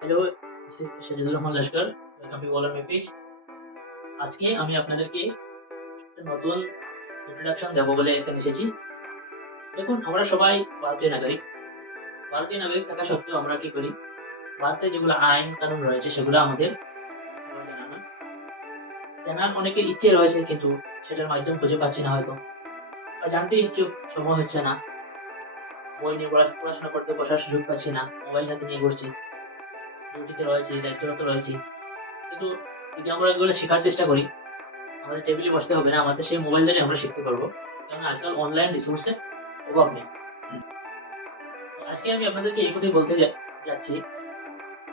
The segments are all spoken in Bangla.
Hello, this is Shahidur Rahman Laskar. Welcome to all my page. আজকে আমি আপনাদেরকে একটা নতুন ইন্ট্রোডাকশন দেবো বলে এখানে এসেছি। দেখুন, আমরা সবাই ভারতীয় নাগরিক। ভারতীয় নাগরিক থাকা সত্ত্বেও আমরা কি করি? ভারতে যেগুলো আইন কানুন রয়েছে সেগুলো আমাদের সবার জানা নয়। জানার অনেকের ইচ্ছে রয়েছে, কিন্তু সেটার মাধ্যম খুঁজে পাচ্ছি না হয়তো, বা জানতে ইচ্ছুক, সময় হচ্ছে না। বই নিয়ে পড়াশোনা করতে বসার সুযোগ পাচ্ছি না, মোবাইল হাতে নিয়ে ঘুরছি, ডিউটিতে রয়েছি, দায়িত্বরত রয়েছি। কিন্তু যদি আমরা এগুলো শেখার চেষ্টা করি, আমাদের টেবিলে বসতে হবে না, আমাদের সেই মোবাইল দিয়ে আমরা শিখতে পারবো। কারণ আজকাল অনলাইন রিসোর্সের অভাব নেই। তো আজকে আমি আপনাদেরকে এই কথাই বলতে যাচ্ছি।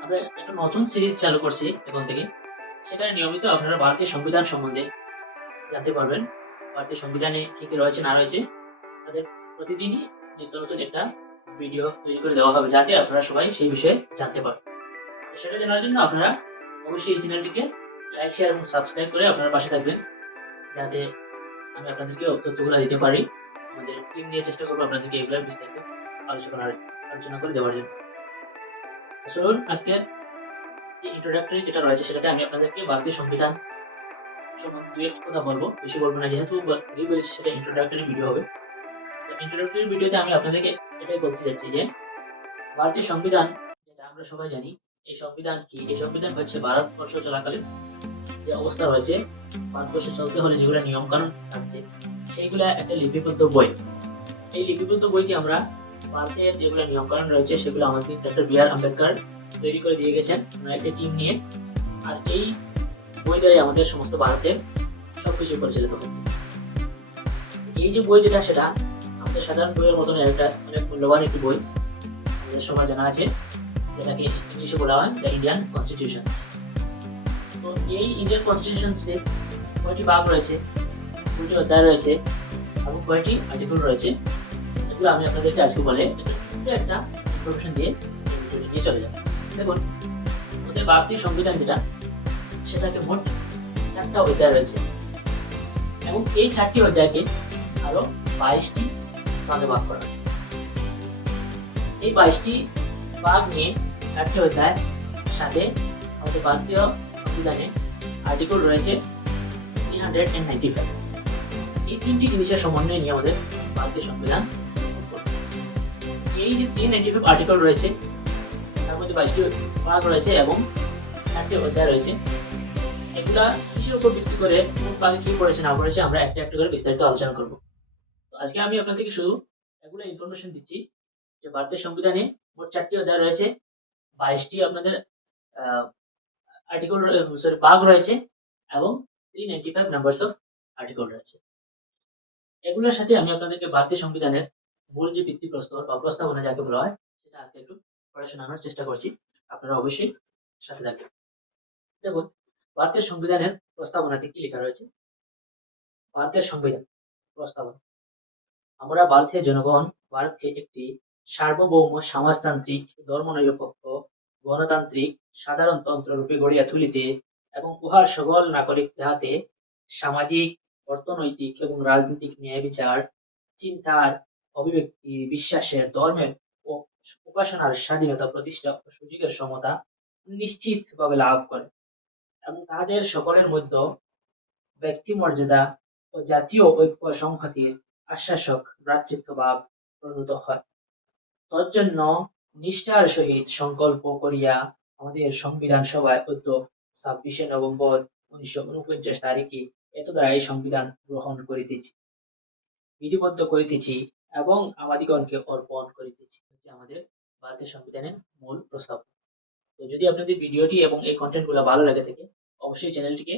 আমরা একটা নতুন সিরিজ চালু করছি এখন থেকে। সেখানে নিয়মিত আপনারা ভারতীয় সংবিধান সম্বন্ধে জানতে পারবেন। ভারতীয় সংবিধানে কি কি রয়েছে না রয়েছে, তাদের প্রতিদিনই নিত্য নতুন একটা ভিডিও তৈরি করে দেওয়া হবে, যাতে আপনারা সবাই সেই বিষয়ে জানতে পারেন। তো সেটা জানার জন্য আপনারা অবশ্যই এই চ্যানেলটিকে লাইক, শেয়ার এবং সাবস্ক্রাইব করে আপনারা পাশে থাকবেন, যাতে আমি আপনাদেরকে তথ্যগুলো দিতে পারি। আমাদের টিম নিয়ে চেষ্টা করবো আপনাদেরকে এগুলো বিস্তারিত আলোচনা করে দেওয়ার জন্য। তো চলুন, আজকের যে ইন্ট্রোডাক্টরি যেটা রয়েছে সেটাতে আমি আপনাদেরকে ভারতীয় সংবিধান সম্বন্ধে দু একটি কথা বলবো, বেশি বলবো না, যেহেতু বলেছি সেটা ইন্ট্রোডাক্টরি ভিডিও হবে। তো ইন্ট্রোডাক্টরি ভিডিওতে আমি আপনাদেরকে এটাই বলতে চাচ্ছি যে ভারতীয় সংবিধান, যেটা আমরা সবাই জানি, এই সংবিধান কি? এই সংবিধান হচ্ছে ভারতবর্ষ চলাকালীন যে অবস্থা রয়েছে, ভারতবর্ষে চলতে হলে যেগুলো নিয়ম কানুন থাকছে, সেইগুলা একটা লিপিবদ্ধ বই। এই লিপিবদ্ধ বইটি আমরা ভারতের যেগুলো নিয়মকানুন রয়েছে সেগুলো আমাদের ডক্টর বি.আর. আম্বেদকর তৈরি করে দিয়ে গেছেন একটা টিম নিয়ে। আর এই বই দ্বারাই আমাদের সমস্ত ভারতের সবকিছু পরিচালিত হচ্ছে। এই যে বই যেটা, সেটা আমাদের সাধারণ বইয়ের মতন একটা অনেক মূল্যবান একটি বই, আমাদের সবার জানা আছে, যেটাকে ইংলিশে বলা হয় দ্য ইন্ডিয়ান কনস্টিটিউশন। তো এই ইন্ডিয়ান কনস্টিটিউশনসে কয়টি ভাগ রয়েছে, দুটি অধ্যায় রয়েছে এবং কয়টি আর্টিকেল রয়েছে, এগুলো আমি আপনাদেরকে আজকে বলে একটা ইনফরমেশন দিয়ে নিয়ে চলে যাব। দেখুন, আমাদের ভারতীয় সংবিধান যেটা, সেটাকে মোট 4টা অধ্যায় রয়েছে এবং এই 4টি অধ্যায়কে আরো 22টি ভাগে ভাগ করা হয়েছে। এই 22টি ভাগ নিয়ে 4টি অধ্যায় সাথে আমাদের ভারতীয় সংবিধানে আর্টিকেল রয়েছে 395। এই 3টি জিনিসের সমন্বয়ে নিয়ে আমাদের ভারতীয় সংবিধান। এই যে 395 আর্টিকেল রয়েছে, তার মধ্যে 22টি ভাগ রয়েছে এবং 4টি অধ্যায় রয়েছে। এগুলা কিসের উপর ভিত্তি করে, কোন ভাগে কি করেছে না করেছে, আমরা একটা একটা করে বিস্তারিত আলোচনা করব। তো আজকে আমি আপনাদেরকে শুধু এগুলো ইনফরমেশন দিচ্ছি যে ভারতের সংবিধানে মোট 4টি অধ্যায় রয়েছে, 22টি আপনাদের আর্টিকেল ভাগ রয়েছে এবং 395 নাম্বারস অফ আর্টিকেল রয়েছে। এগুলোর সাথে আমি আপনাদেরকে ভারতীয় সংবিধানের মূল যে ভিত্তিপ্রস্তর বা প্রস্তাবনা যাকে বলা হয়, সেটা আজকে একটু পড়ে শোনানোর চেষ্টা করছি। আপনারা অবশ্যই সাথে থাকবেন। দেখুন, ভারতের সংবিধানের প্রস্তাবনাতে কি লেখা রয়েছে। ভারতের সংবিধান প্রস্তাবনা: আমরা ভারতীয় জনগণ ভারতকে একটি সার্বভৌম সমাজতান্ত্রিক ধর্মনিরপেক্ষ গণতান্ত্রিক সাধারণতন্ত্র রূপে গড়িয়া তুলিতে এবং উহার সকল নাগরিক যাহাতে সামাজিক, অর্থনৈতিক এবং রাজনৈতিক ন্যায়বিচার, চিন্তার, অভিব্যক্তি, বিশ্বাসের, ধর্মের ও উপাসনার স্বাধীনতা প্রতিষ্ঠা ও সুযোগের সমতা নিশ্চিতভাবে লাভ করে এবং তাহাদের সকলের মধ্যে ব্যক্তিমর্যাদা ও জাতীয় ঐক্য সংহতির আশ্বাসক ভ্রাতৃত্বভাব প্রণীত হয়। তজ্জন্য নিষ্ঠার সহিত সংকল্প করিয়া আমাদের সংবিধান সভায় অদ্য 26শে নভেম্বর 1949 তারিখে এতদ্বারা এই সংবিধান গ্রহণ করিতেছি, বিধিবদ্ধ করিতেছি এবং আমাদিগণকে অর্পণ করিতেছি। হচ্ছে আমাদের ভারতের সংবিধানের মূল প্রস্তাব। তো যদি আপনাদের ভিডিওটি এবং এই কন্টেন্ট গুলো ভালো লাগে থাকে, অবশ্যই চ্যানেলটিকে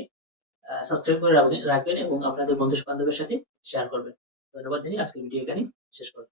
সাবস্ক্রাইব করে রাখবেন এবং আপনাদের বন্ধু বান্ধবের সাথে শেয়ার করবেন। ধন্যবাদ জানিয়ে আজকের ভিডিও এখানে শেষ করব।